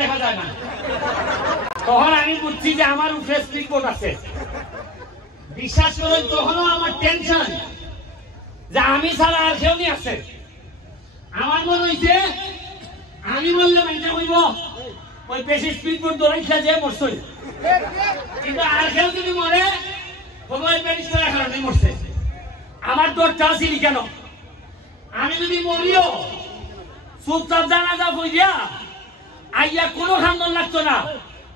দেখা যায় না। তখন আমি বুঝছি যে আমার উপরে স্পিডবোট আছে। বিশ্বাস করেন তখনও আমার টেনশন যে আমি ছাড়া আর কেউ নি আছে। আমার মনে হইছে আমি বললে মাইটা হইব ওই বেশি স্পিডবোট দৌড়াইছে যে মরছই, কিন্তু আর কেউ যদি মরে ওই ব্যারিস্টারের কারণে মরছে। আমার দরটা ছিলি কেন? আমি যদি মরিও চুপচাপ জানাজা কইরা আইয়া কোনো খামন লাগতো না,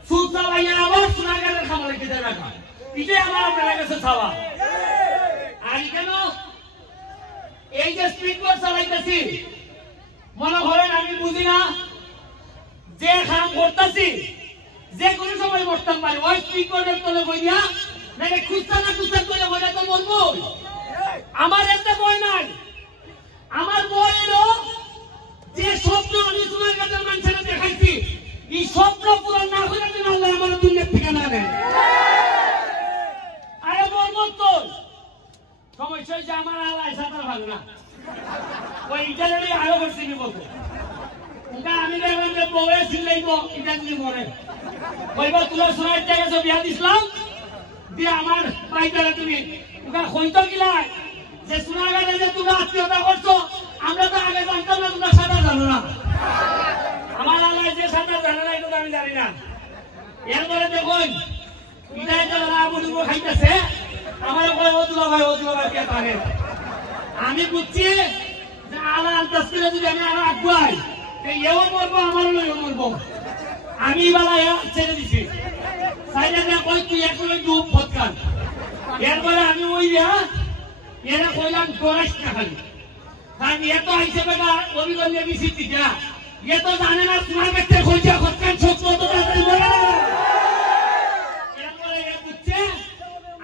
চুপচাপ আইয়া আবার সোনাগারের খামলে খেতে রাখা, এটাই আমার আপনার কাছে চাওয়া। আর কেন এই যে স্পিডবোট চালাইতেছি মনে করেন আমি বুঝি না যে খাম করতেছি যে কোনো সময় মরতাম পারি, ওই স্পিডবোটের তলে বইয়া নাকি খুঁজতে না খুঁজতে করে বইয়া তো মরবো। আমার এতে বই নাই, আমার বই এলো যে স্বপ্ন আমি তোমার কাছে মানুষের দেখাইছি, এই স্বপ্ন পূরণ না করে দিন আল্লাহ আমার দুনিয়ার ঠিকানা নেই। আরে বলবো তো সমস্যা হয়েছে আমার আল্লাহ সাঁতার ভালো না, ওই ইটালি আরো করছি বলতো আমি দেখলাম যে বউয়ে ছিলাইব এটা যদি মরে বলব তোমার সোনার জায়গায় বিয়া দিছিলাম দিয়ে আমার পাইকারে তুমি ওটা হইতো কিলাই যে সোনাগারে যে তোমরা আত্মীয়তা করছো আমরা তো আগে জানতাম না তোমরা সাঁতার জানো না। আমার আল্লাহ যে সাঁতার জানে না এটা আমি জানি না। এরপরে দেখুন এটা এটা খাইতেছে আমার অতুলা ভাই কে পারে। আমি বুঝছি যে আল্লাহ আন্দাজ করে যদি আমি আরো আগুয়াই এও মরবো আমারও লইও মরবো। আমি বেলা ছেড়ে দিছি সাইডে কই তুই এখন ডুব ভৎকান। এরপরে আমি ওই এরা কইলাম ডরাইস না খালি, কারণ এত আইসে বেটা অভিগঞ্জ বিসি দিকা এ তো জানে না তোমার কাছে খোঁজা ভৎকান সত্য তো তাড়াতাড়ি বলে না। এরপরে এ বুঝছে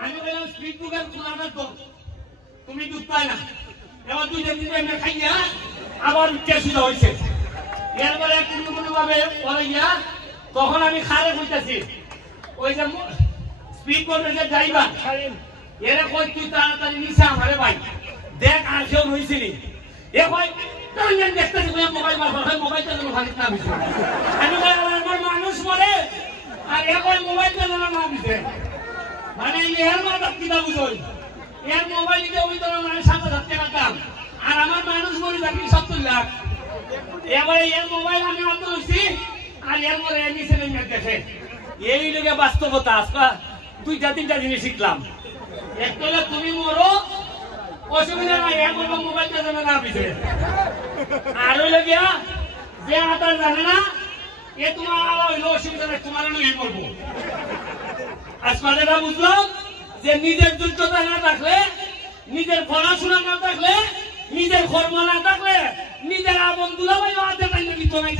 আমি বললাম স্পিড বুকের খোলাটা তো তুমি দুধ পাই না, এবার দুই দিন এমনি খাইয়া আবার উঠে সুদা হয়েছে। এরপরে কোনো ভাবে বলাইয়া তখন আমি খারে বলতেছি ওই যে স্পিড বোটের যে ড্রাইভার এরা কই তুই তাড়াতাড়ি নিচে আমারে ভাই দেখ আর কেউ রয়েছিলি এ ভাই দেখতেছি মোবাইল মোবাইলটা যেন ভালো না বিষয় আমি আমার মানুষ মরে আর এ কই মোবাইলটা যেন না বিষয় মানে এর মাথা কিনা বুঝোই এর মোবাইল দিয়ে ওই ধরো মানে ৭,০০০ টাকা দাম আর আমার মানুষ মরে থাকি ৭০ লাখ। এবারে এর মোবাইল আমি আনতে হইছি আর এর মরে নিচে নেমে দেখে এই লোকে বাস্তবতা। আজকে ২-৩টা জিনিস শিখলাম। একটা হলো তুমি মরো অসুবিধা নাই, এক বলবো মোবাইলটা জানে না পিছিয়ে। আর হইলো গিয়া যে আদার জানে না এ তোমার আলা হইলো অসুবিধা নাই, তোমার লইয়ে মরবো। আজকে যেটা বুঝলাম যে নিজের যোগ্যতা না থাকলে, নিজের পড়াশোনা না থাকলে, নিজের কর্ম না থাকলে, নিজের আপন দুলাভাইও হাতে পাইলে দিত নাই।